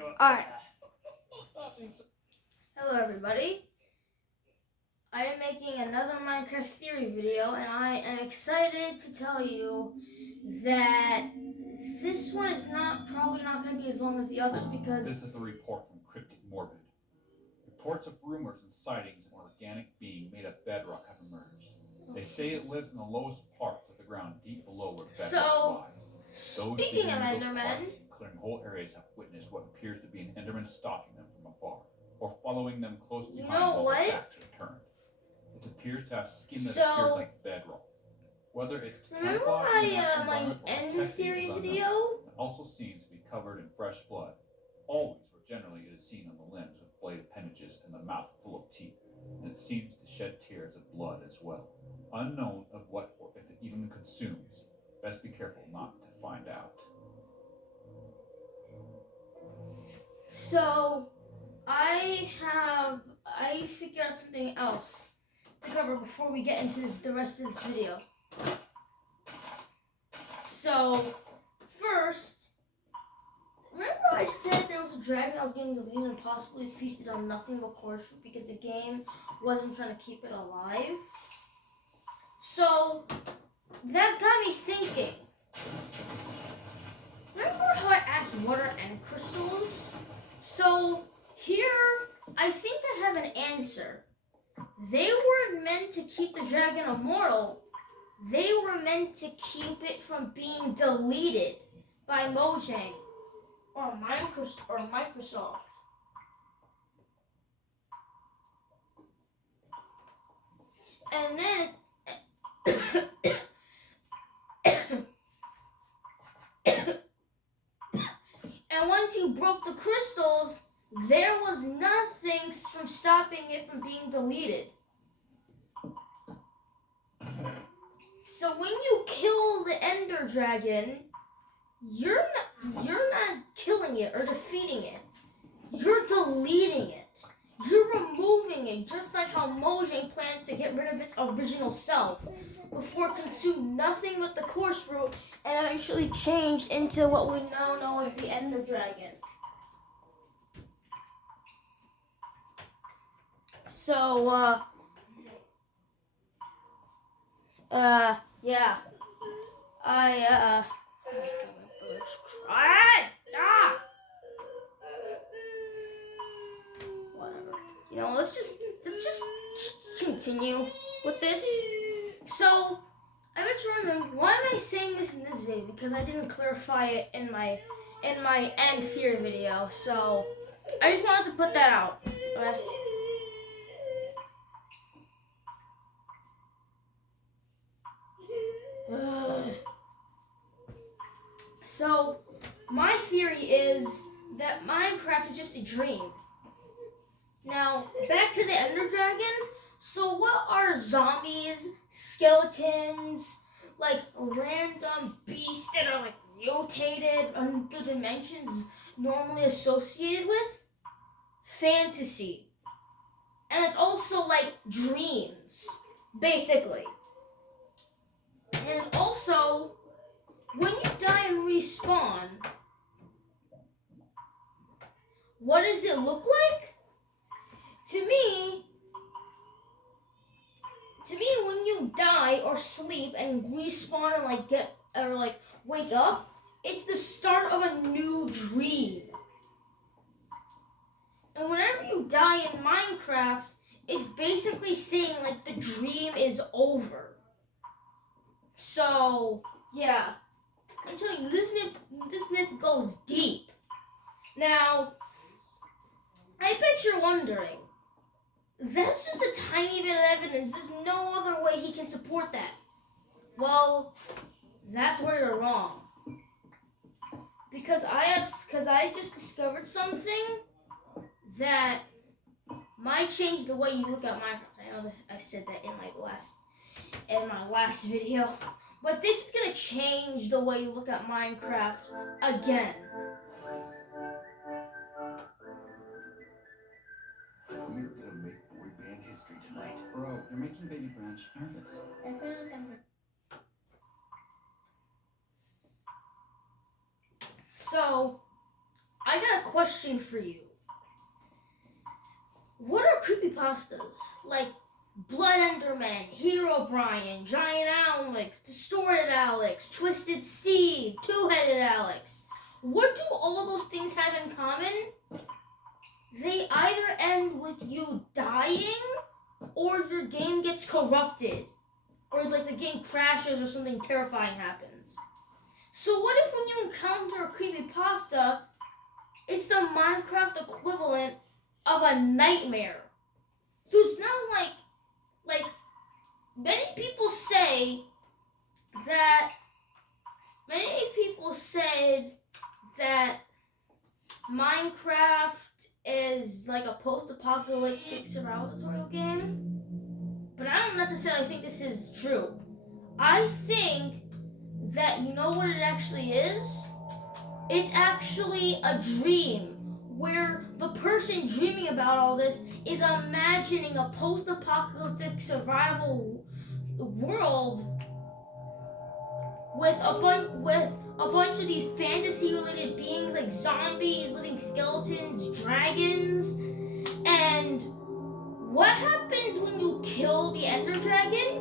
Alright. Hello everybody. I am making another Minecraft theory video and I am excited to tell you that this one is probably not going to be as long as the others because... This is the report from Cryptic Morbid. Reports of rumors and sightings of an organic being made of bedrock have emerged. They say it lives in the lowest parts of the ground deep below where bedrock lies. Speaking of Endermen, clearing whole areas have witnessed what appears to be an Enderman stalking them from afar, or following them close behind while their backs are turned. It appears to have skin that appears like bedrock. Whether it's remember my end theory video? It also seems to be covered in fresh blood. Always, or generally, it is seen on the limbs with blade appendages and the mouth full of teeth, and it seems to shed tears of blood as well. Unknown of what or if it even consumes. Best be careful not to find out. So, I figured out something else to cover before we get into the rest of this video. So, first, remember I said there was a dragon that was getting deleted and possibly feasted on nothing but coarse fruit because the game wasn't trying to keep it alive? So, that got me thinking. Remember how I asked what are end crystals? So, here, I think I have an answer. They weren't meant to keep the dragon immortal. They were meant to keep it from being deleted by Mojang or Microsoft. And then and once you broke the crystals, there was nothing from stopping it from being deleted. So when you kill the Ender Dragon, you're not killing it or defeating it. You're deleting it. You're removing it, just like how Mojang planned to get rid of its original self before it consumed nothing but the coarse fruit and eventually changed into what we now know as the Ender Dragon. So, yeah. Whatever. You know, let's just continue with this. So, I bet you're wondering, why am I saying this in this video? Because I didn't clarify it in my end theory video. So, I just wanted to put that out. Okay? So, my theory is that Minecraft is just a dream. Now, back to the Ender Dragon. So, what are zombies, skeletons, like random beasts that are like mutated on the dimensions normally associated with? Fantasy. And it's also like dreams, basically. And also, when you die and respawn, what does it look like? To me, when you die or sleep and respawn and wake up, it's the start of a new dream. And whenever you die in Minecraft, it's basically saying like the dream is over. So, yeah. I'm telling you, this myth goes deep. Now, I bet you're wondering, that's just a tiny bit of evidence. There's no other way he can support that. Well, that's where you're wrong. Because I just discovered something that might change the way you look at Minecraft. I know that I said that in my last video. But this is going to change the way you look at Minecraft again. We're going to make boy band history tonight. Bro, you're making Baby Branch nervous. So, I got a question for you. What are creepypastas? Like Blood Enderman, Hero Brian, Giant Alex, Distorted Alex, Twisted Steve, Two-Headed Alex. What do all those things have in common? They either end with you dying or your game gets corrupted. Or like the game crashes or something terrifying happens. So what if when you encounter a creepypasta, it's the Minecraft equivalent of a nightmare? So it's not like many people say that that Minecraft is like a post-apocalyptic survival tutorial game, but I don't necessarily think this is true. I think that you know what it actually is? It's actually a dream where the person dreaming about all this is imagining a post-apocalyptic survival world with a bunch of these fantasy-related beings like zombies, living skeletons, dragons, and what happens when you kill the Ender Dragon?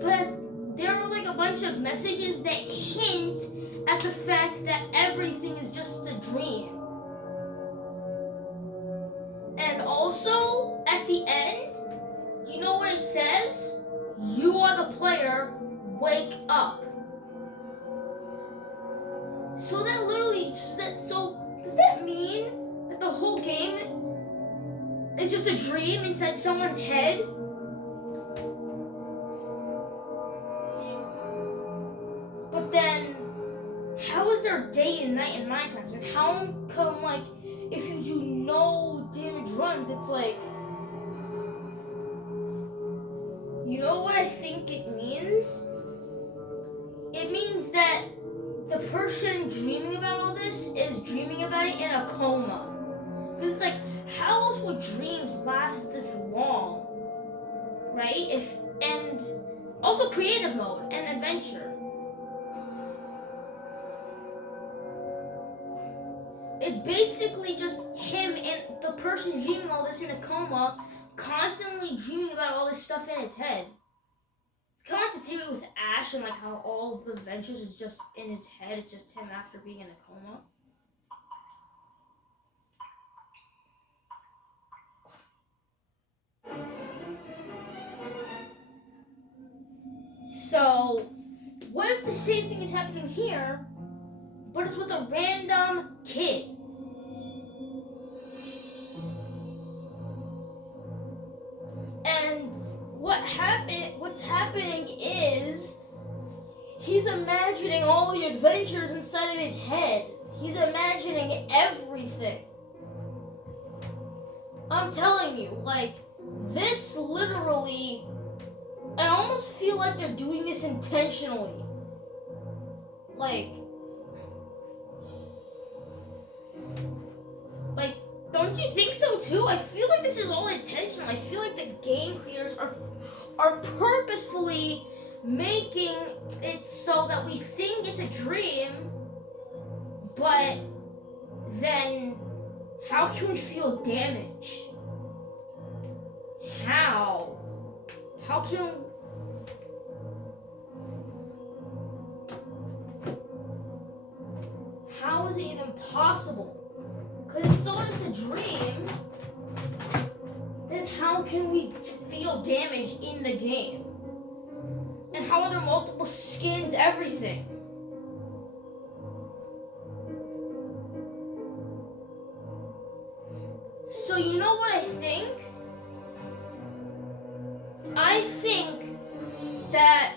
But there are like a bunch of messages that hint at the fact that everything is just a dream. And also, at the end, you know what it says? You are the player, wake up. So that literally, does that mean that the whole game is just a dream inside someone's head? But then, how is there day and night in Minecraft? And how come, like, if you do no damage runs, it's like, you know what I think it means? It means that the person dreaming about all this is dreaming about it in a coma. Because it's like, how else would dreams last this long? Right? And also creative mode and adventure. It's basically just him and the person dreaming all this in a coma, constantly dreaming about all this stuff in his head. It's kind of like the theory with Ash and like how all of the adventures is just in his head. It's just him after being in a coma. So, what if the same thing is happening here, but it's with a random kid? And what's happening is he's imagining all the adventures inside of his head. He's imagining everything. I'm telling you, like, this literally, I almost feel like they're doing this intentionally. Like, don't you think so too? I feel like this is all intentional. I feel like the game creators are purposefully making it so that we think it's a dream, but then how can we feel damage? How? How can... How is it even possible? Because if it's all just a dream, then how can we feel damage in the game? And how are there multiple skins, everything? So you know what I think? I think that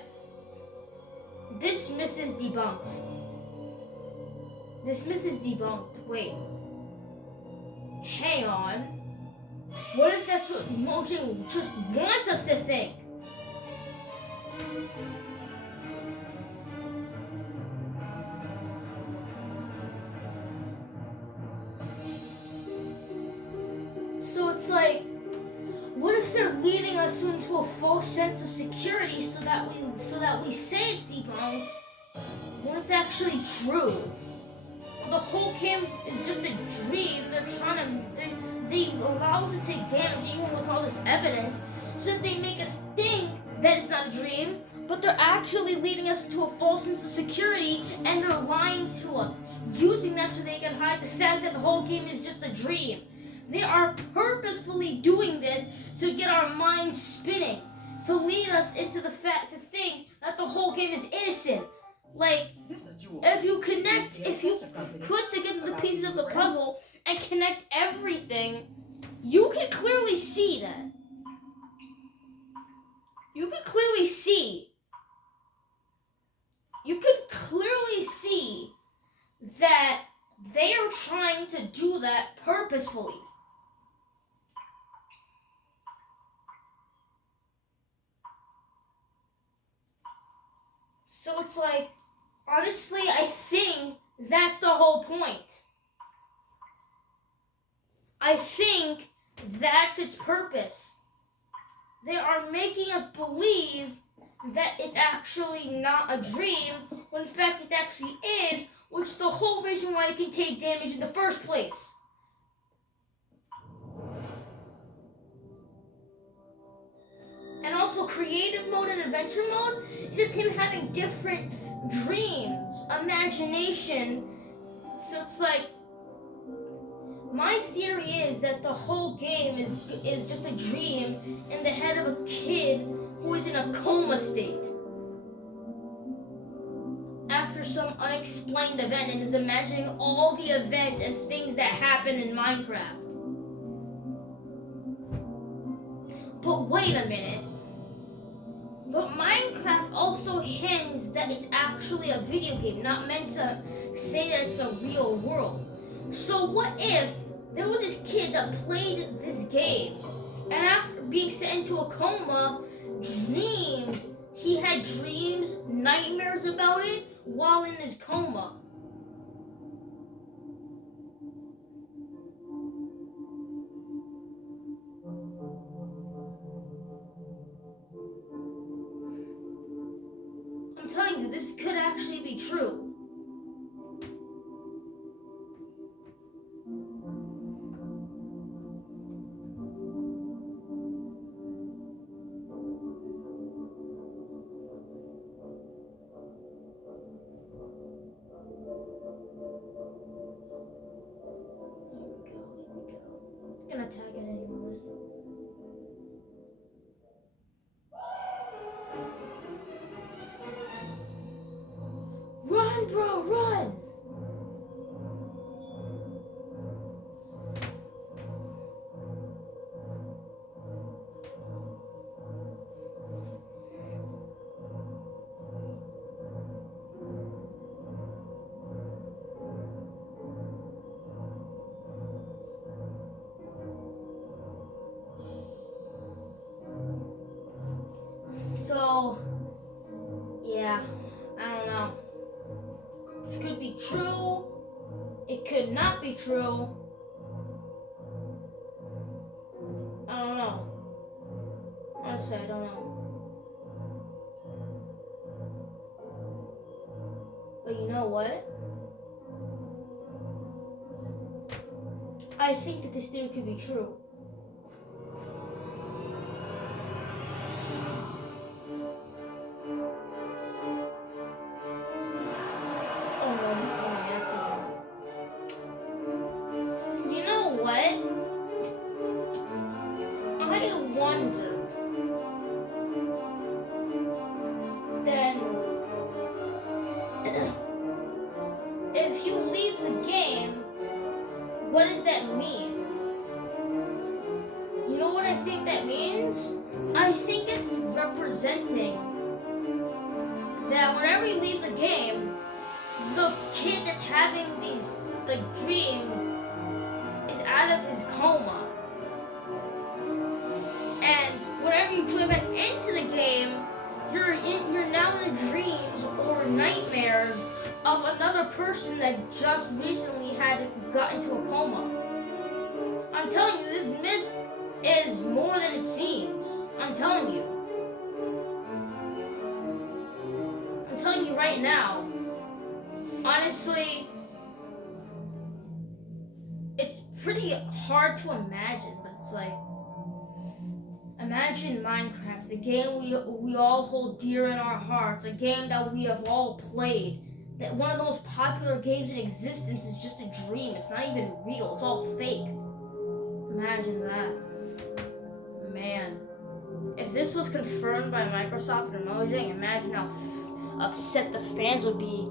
this myth is debunked. This myth is debunked. Wait. Hang on. What if that's what Mojang just wants us to think? So it's like, what if they're leading us into a false sense of security so that we say it's debunked when it's actually true? dream. They allow us to take damage even with all this evidence, so that they make us think that it's not a dream, but they're actually leading us into a false sense of security, and they're lying to us, using that so they can hide the fact that the whole game is just a dream. They are purposefully doing this to get our minds spinning, to lead us into the fact to think that the whole game is innocent. Like, if you put together the pieces of the puzzle and connect everything, you can clearly see that. You could clearly see that they are trying to do that purposefully. So it's like, honestly, I think that's the whole point. I think that's its purpose. They are making us believe that it's actually not a dream, when in fact it actually is, which is the whole reason why it can take damage in the first place. And also creative mode and adventure mode is just him having different dreams, imagination. So it's like, my theory is that the whole game is just a dream in the head of a kid who is in a coma state after some unexplained event, and is imagining all the events and things that happen in Minecraft. But wait a minute. But Minecraft also hints that it's actually a video game, not meant to say that it's a real world. So what if there was this kid that played this game, and after being sent into a coma, he had dreams, nightmares about it while in his coma? I'm telling you, this could actually be true. Here we go. It's gonna tag it anyway. Run, bro, run! So, yeah, I don't know. This could be true. It could not be true. I don't know. Honestly, I don't know. But you know what? I think that this theory could be true. If you leave the game, what does that mean? You know what I think that means? I think it's representing that whenever you leave the game, the kid that's having these dreams is out of his coma. And whenever you join back into the game, you're now in the dreams or nightmares of another person that just recently got into a coma. I'm telling you, this myth is more than it seems. I'm telling you. I'm telling you right it's pretty hard to imagine, but it's like, imagine Minecraft, the game we all hold dear in our hearts, a game that we have all played, that one of the most popular games in existence is just a dream. It's not even real. It's all fake. Imagine that. Man. If this was confirmed by Microsoft and Mojang, imagine how upset the fans would be.